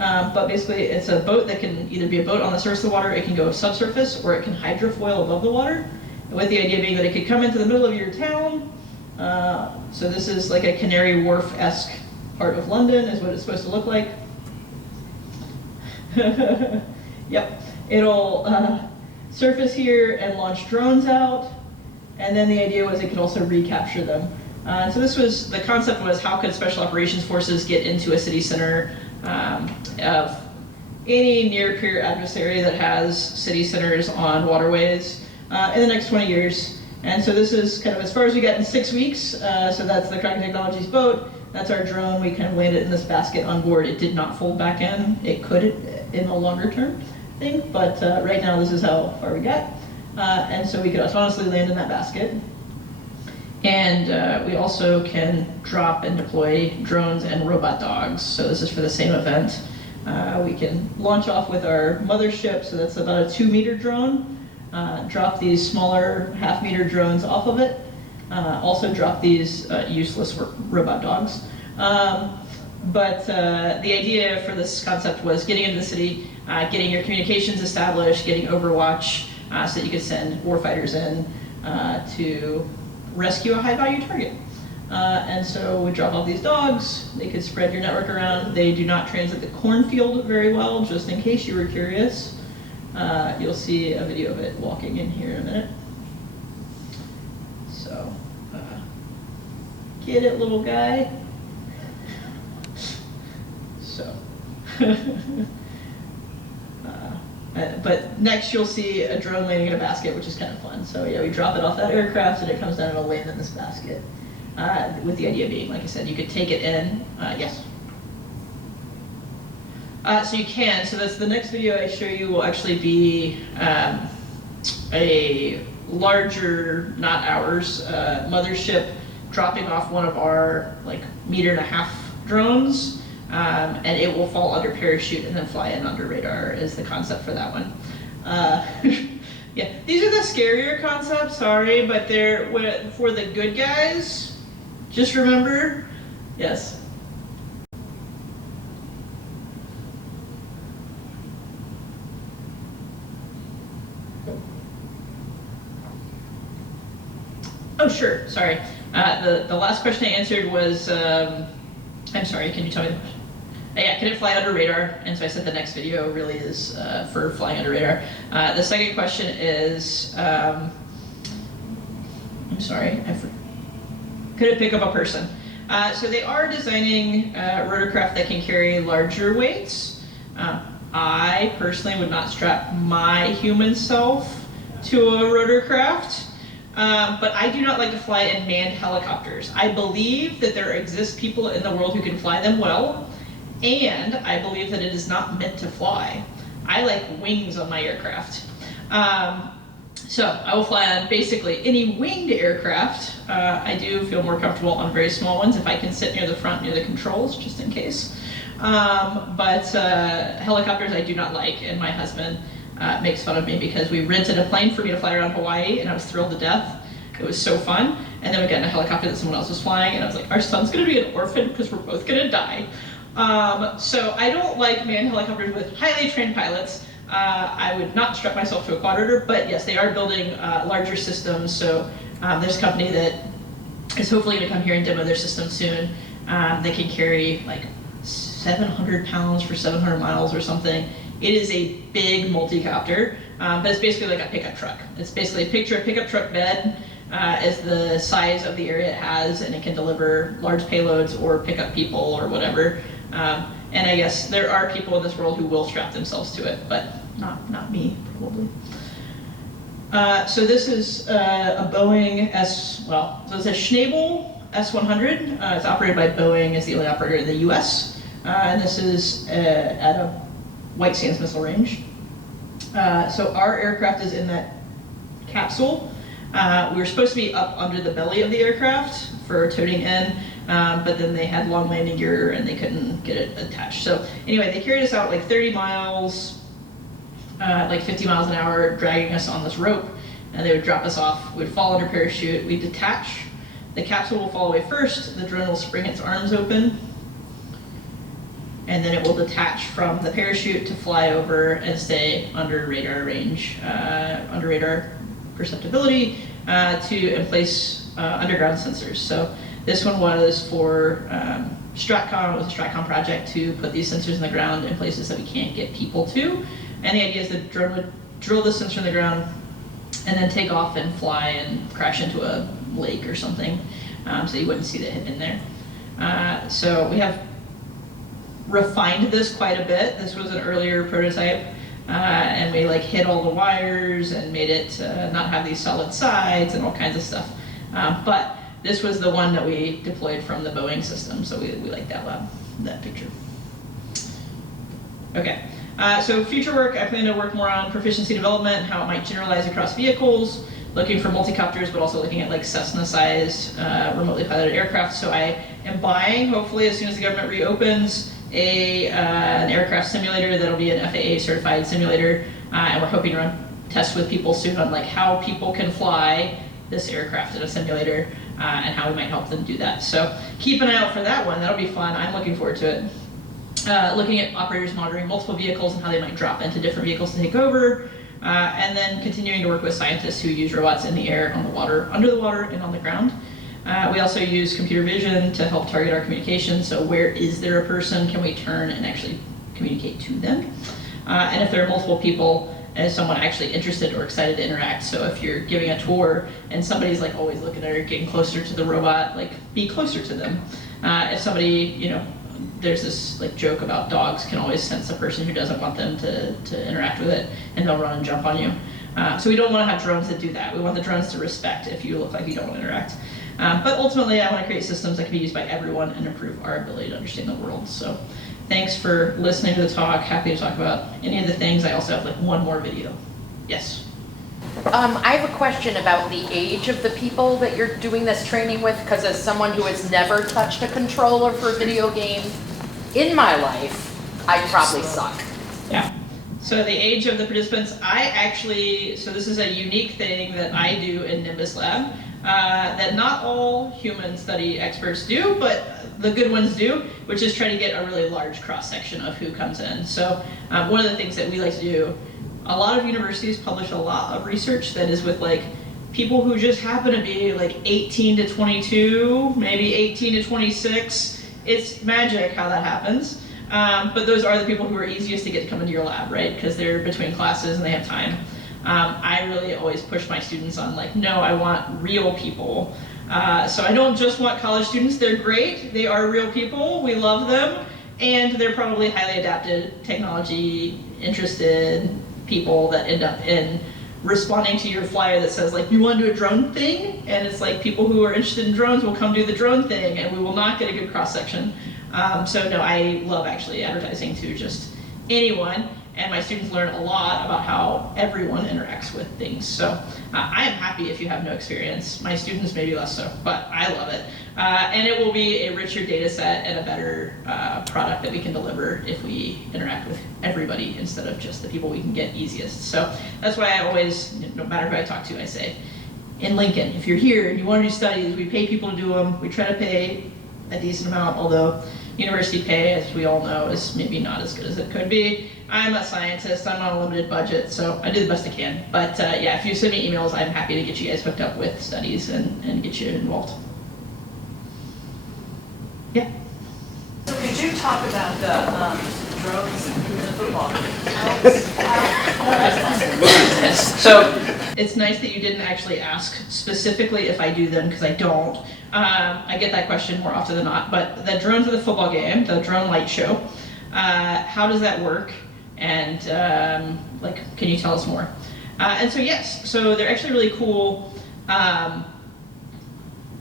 But basically it's a boat that can either be a boat on the surface of the water, it can go subsurface, or it can hydrofoil above the water. With the idea being that it could come into the middle of your town. So this is like a Canary Wharf-esque part of London is what it's supposed to look like. Yep, it'll surface here and launch drones out. And then the idea was it could also recapture them. So the concept was how could special operations forces get into a city center of any near-peer adversary that has city centers on waterways in the next 20 years. And so this is kind of as far as we got in 6 weeks. So that's the Kraken Technologies boat. That's our drone. We kind of landed in this basket on board. It did not fold back in. It could in the longer term thing, but right now this is how far we got. And so we could autonomously land in that basket. And we also can drop and deploy drones and robot dogs. So this is for the same event. We can launch off with our mothership, so that's about a 2-meter drone. Drop these smaller half-meter drones off of it. Also drop these useless robot dogs. But the idea for this concept was getting into the city, getting your communications established, getting Overwatch, so that you could send warfighters in to rescue a high-value target. And so we drop off these dogs. They could spread your network around. They do not transit the cornfield very well, just in case you were curious. You'll see a video of it walking in here in a minute. So, get it, little guy. So, but next you'll see a drone landing in a basket, which is kind of fun. So yeah, we drop it off that aircraft and it comes down and it'll land in this basket. With the idea being, like I said, you could take it in. Yes? So you can. So that's the next video I show you will actually be a larger, not ours, mothership dropping off one of our like 1.5-meter drones. And it will fall under parachute and then fly in under radar is the concept for that one. Yeah, these are the scarier concepts, sorry, but they're for the good guys. Just remember, yes. Oh, sure, sorry. The last question I answered was, I'm sorry, can you tell me the question? Yeah, can it fly under radar? And so I said the next video really is for flying under radar. The second question is, I'm sorry, could it pick up a person? So they are designing rotorcraft that can carry larger weights. I personally would not strap my human self to a rotorcraft. But I do not like to fly in manned helicopters. I believe that there exist people in the world who can fly them well, and I believe that it is not meant to fly. I like wings on my aircraft. So I will fly on basically any winged aircraft. I do feel more comfortable on very small ones if I can sit near the front, near the controls, just in case. But helicopters I do not like, and my husband makes fun of me because we rented a plane for me to fly around Hawaii, and I was thrilled to death. It was so fun. And then we got in a helicopter that someone else was flying, and I was like, our son's gonna be an orphan because we're both gonna die. So I don't like manned helicopters with highly trained pilots. I would not strap myself to a quadrotor, but yes, they are building larger systems. So there's a company that is hopefully gonna come here and demo their system soon. They can carry like 700 pounds for 700 miles or something. It is a big multi-copter, but it's basically like a pickup truck. It's basically picture a pickup truck bed as the size of the area it has, and it can deliver large payloads or pick up people or whatever. And I guess there are people in this world who will strap themselves to it, but not me, probably. So this is a Boeing so it's a Schnabel S-100. It's operated by Boeing, is the only operator in the US. And this is at a White Sands missile range. So our aircraft is in that capsule. We were supposed to be up under the belly of the aircraft for toting in, but then they had long landing gear and they couldn't get it attached. So anyway, they carried us out like 30 miles, like 50 miles an hour, dragging us on this rope, and they would drop us off. We'd fall under parachute, we'd detach. The capsule will fall away first, the drone will spring its arms open, and then it will detach from the parachute to fly over and stay under radar range, under radar perceptibility, and place underground sensors. So this one was for StratCom. It was a StratCom project to put these sensors in the ground in places that we can't get people to. And the idea is the drone would drill the sensor in the ground and then take off and fly and crash into a lake or something, so you wouldn't see that it had been there. So we have refined this quite a bit. This was an earlier prototype, and we like hid all the wires and made it not have these solid sides and all kinds of stuff. But this was the one that we deployed from the Boeing system, so we like that picture. Okay. So future work, I plan to work more on proficiency development, how it might generalize across vehicles, looking for multi-copters, but also looking at like Cessna-sized remotely piloted aircraft. So I am buying, hopefully as soon as the government reopens, an aircraft simulator that'll be an FAA certified simulator, and we're hoping to run tests with people soon on like how people can fly this aircraft in a simulator, and how we might help them do that. So keep an eye out for that one. That'll be fun. I'm looking forward to it. Looking at operators monitoring multiple vehicles and how they might drop into different vehicles to take over, and then continuing to work with scientists who use robots in the air, on the water, under the water, and on the ground. We also use computer vision to help target our communication. So where is there a person? Can we turn and actually communicate to them? And if there are multiple people, is someone actually interested or excited to interact? So if you're giving a tour and somebody's like always looking at her, getting closer to the robot, like be closer to them. If somebody, you know, there's this like joke about dogs can always sense a person who doesn't want them to interact with it, and they'll run and jump on you. So we don't want to have drones that do that. We want the drones to respect if you look like you don't want to interact. But ultimately, I want to create systems that can be used by everyone and improve our ability to understand the world. So thanks for listening to the talk. Happy to talk about any of the things. I also have like one more video. Yes? I have a question about the age of the people that you're doing this training with, because as someone who has never touched a controller for a video game in my life, I probably suck. Yeah. So the age of the participants, so this is a unique thing that I do in NIMBUS Lab, that not all human study experts do, but the good ones do, which is try to get a really large cross-section of who comes in. So one of the things that we like to do, a lot of universities publish a lot of research that is with like people who just happen to be like 18 to 22, maybe 18 to 26. It's magic how that happens. But those are the people who are easiest to get to come into your lab, right? Because they're between classes and they have time. I really always push my students on like, no, I want real people. So I don't just want college students. They're great. They are real people. We love them. And they're probably highly adapted, technology interested people that end up in responding to your flyer that says like, you want to do a drone thing? And it's like people who are interested in drones will come do the drone thing, and we will not get a good cross section. So no, I love actually advertising to just anyone, and my students learn a lot about how everyone interacts with things. So I am happy if you have no experience. My students maybe less so, but I love it. And it will be a richer data set and a better product that we can deliver if we interact with everybody instead of just the people we can get easiest. So that's why I always, no matter who I talk to, I say, in Lincoln, if you're here and you want to do studies, we pay people to do them. We try to pay a decent amount, although university pay, as we all know, is maybe not as good as it could be. I'm a scientist, I'm on a limited budget, so I do the best I can. But yeah, if you send me emails, I'm happy to get you guys hooked up with studies and get you involved. Yeah? So could you talk about the drones in the football? So it's nice that you didn't actually ask specifically if I do them, because I don't. I get that question more often than not, but the drones of the football game, the drone light show, how does that work? And like, can you tell us more? And so yes, so they're actually really cool.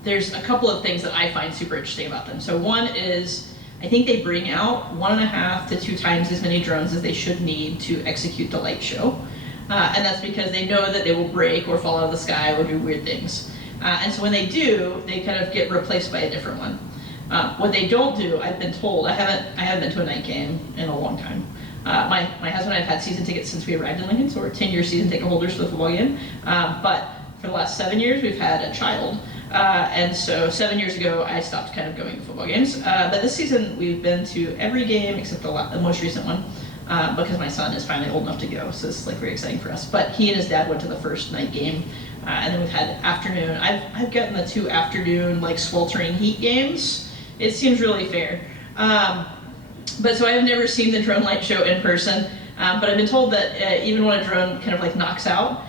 There's a couple of things that I find super interesting about them. So one is, I think they bring out 1.5 to 2 times as many drones as they should need to execute the light show. And that's because they know that they will break or fall out of the sky or do weird things. And so when they do, they kind of get replaced by a different one. What they don't do, I've been told, I haven't been to a night game in a long time. My husband and I have had season tickets since we arrived in Lincoln, so we're 10-year season ticket holders for the football game. But for the last 7 years, we've had a child. And so 7 years ago, I stopped kind of going to football games. But this season, we've been to every game except the most recent one, because my son is finally old enough to go. So it's like very exciting for us. But he and his dad went to the first night game. And then we've had afternoon. I've gotten the 2 afternoon, like sweltering heat games. It seems really fair. But so I've never seen the drone light show in person. But I've been told that even when a drone kind of like knocks out,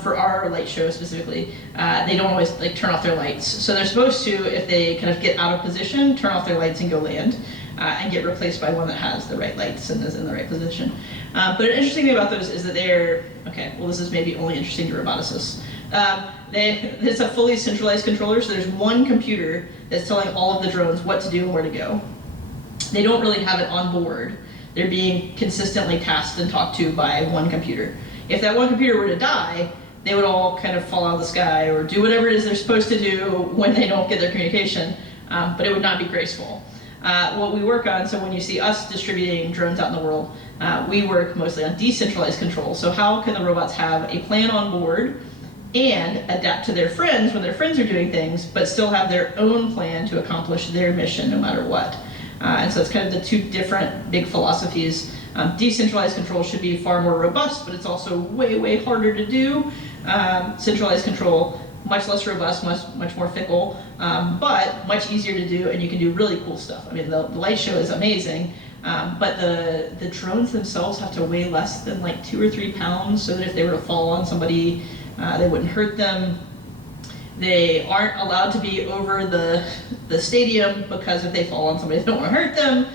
for our light show specifically, they don't always like turn off their lights. So they're supposed to, if they kind of get out of position, turn off their lights and go land, and get replaced by one that has the right lights and is in the right position. But an interesting thing about those is that they're, okay, well this is maybe only interesting to roboticists. It's a fully centralized controller, so there's one computer that's telling all of the drones what to do and where to go. They don't really have it on board. They're being consistently tasked and talked to by one computer. If that one computer were to die, they would all kind of fall out of the sky or do whatever it is they're supposed to do when they don't get their communication, but it would not be graceful. What we work on, so when you see us distributing drones out in the world, we work mostly on decentralized control. So how can the robots have a plan on board and adapt to their friends when their friends are doing things, but still have their own plan to accomplish their mission no matter what? And so it's kind of the 2 different big philosophies. Decentralized control should be far more robust, but it's also way, way harder to do. Centralized control, much less robust, much more fickle, but much easier to do, and you can do really cool stuff. I mean, the light show is amazing, but the drones themselves have to weigh less than like 2 or 3 pounds, so that if they were to fall on somebody, they wouldn't hurt them. They aren't allowed to be over the stadium, because if they fall on somebody, they don't want to hurt them.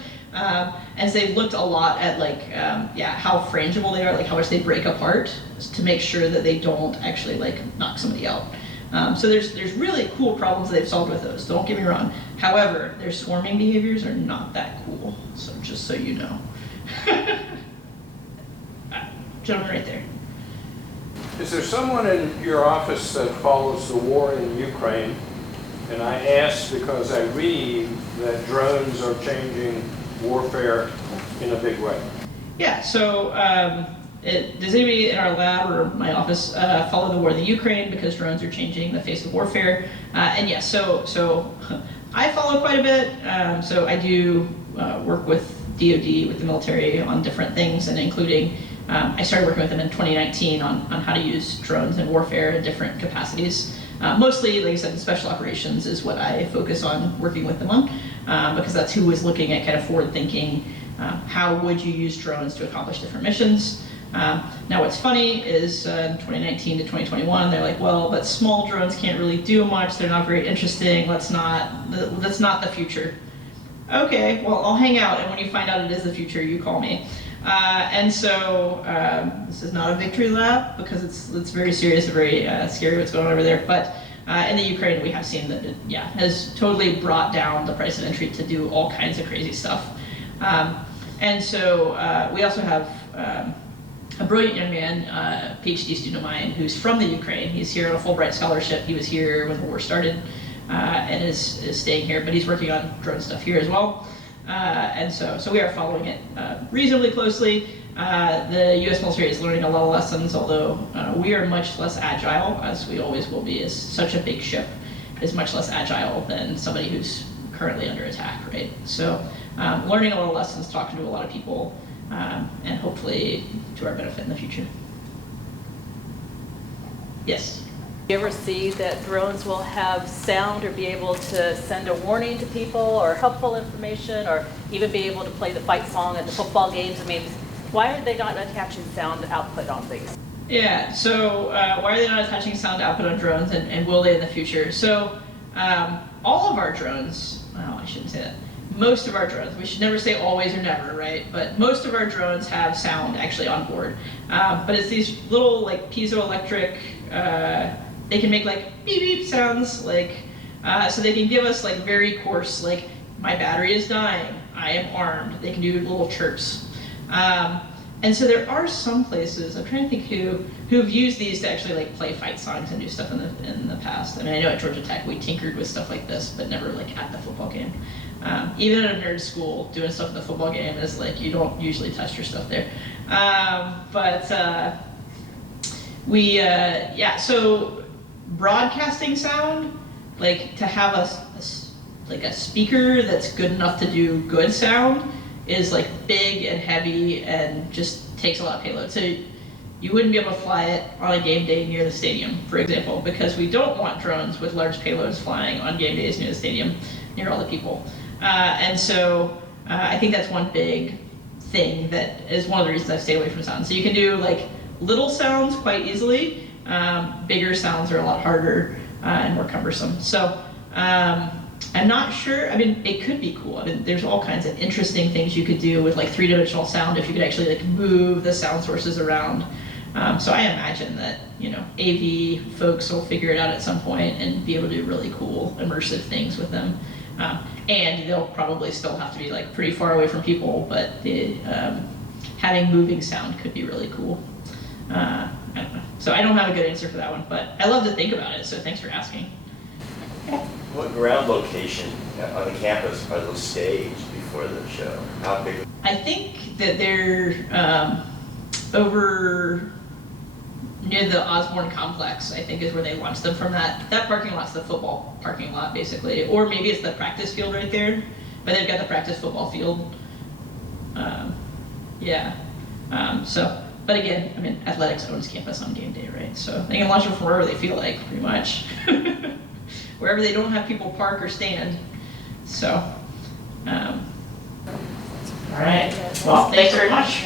And so they've looked a lot at like, how frangible they are, like how much they break apart, to make sure that they don't actually like knock somebody out. So there's really cool problems they've solved with those, don't get me wrong. However, their swarming behaviors are not that cool, so just so you know. Gentleman right there. Is there someone in your office that follows the war in Ukraine? And I ask because I read that drones are changing warfare in a big way. Yeah, so does anybody in our lab or my office follow the war in the Ukraine, because drones are changing the face of warfare? And yes, so I follow quite a bit. So I do work with DoD, with the military, on different things, and including, I started working with them in 2019 on how to use drones in warfare in different capacities. Mostly, like I said, special operations is what I focus on working with them on, because that's who was looking at kind of forward thinking, how would you use drones to accomplish different missions. Now what's funny is in 2019 to 2021, they're like, well, but small drones can't really do much, they're not very interesting, that's not the future. Okay, well, I'll hang out, and when you find out it is the future, you call me. And so this is not a victory lap, because it's very serious and very scary what's going on over there. But in the Ukraine, we have seen that it has totally brought down the price of entry to do all kinds of crazy stuff. And so we also have a brilliant young man, PhD student of mine, who's from the Ukraine. He's here on a Fulbright scholarship. He was here when the war started and is staying here, but he's working on drone stuff here as well. And so we are following it reasonably closely. The U.S. military is learning a lot of lessons, although we are much less agile, as we always will be, as such a big ship is much less agile than somebody who's currently under attack, right? So learning a lot of lessons, talking to a lot of people, and hopefully to our benefit in the future. Yes? Do you ever see that drones will have sound or be able to send a warning to people or helpful information or even be able to play the fight song at the football games? I mean, why are they not attaching sound output on these? Yeah, so why are they not attaching sound output on drones, and will they in the future? So all of our drones, well, I shouldn't say that. Most of our drones, we should never say always or never, right? But most of our drones have sound actually on board. But it's these little like piezoelectric, they can make like beep beep sounds, like, so they can give us like very coarse, like my battery is dying, I am armed. They can do little chirps. And so there are some places, I'm trying to think who've used these to actually like play fight songs and do stuff in the past. I mean, I know at Georgia Tech we tinkered with stuff like this, but never like at the football game. Even at a nerd school, doing stuff at the football game is like, you don't usually test your stuff there. So broadcasting sound like to have like a speaker that's good enough to do good sound is like big and heavy and just takes a lot of payload. So you wouldn't be able to fly it on a game day near the stadium, for example, because we don't want drones with large payloads flying on game days near the stadium, near all the people. And so I think that's one big thing that is one of the reasons I stay away from sound. So you can do like little sounds quite easily. Bigger sounds are a lot harder and more cumbersome. So I'm not sure. I mean, it could be cool. I mean, there's all kinds of interesting things you could do with like three-dimensional sound if you could actually like move the sound sources around. So I imagine that, you know, AV folks will figure it out at some point and be able to do really cool immersive things with them. And they'll probably still have to be like pretty far away from people, but the, having moving sound could be really cool. I don't know. So I don't have a good answer for that one, but I love to think about it, so thanks for asking. What ground location on the campus are those staged before the show? How big? I think that they're over near the Osborne complex, I think is where they launched them from. That parking lot's the football parking lot, basically. Or maybe it's the practice field right there, but they've got the practice football field. But again, I mean, athletics owns campus on game day, right? So they can launch them from wherever they feel like, pretty much. Wherever they don't have people park or stand. So, all right. Well, thanks very much.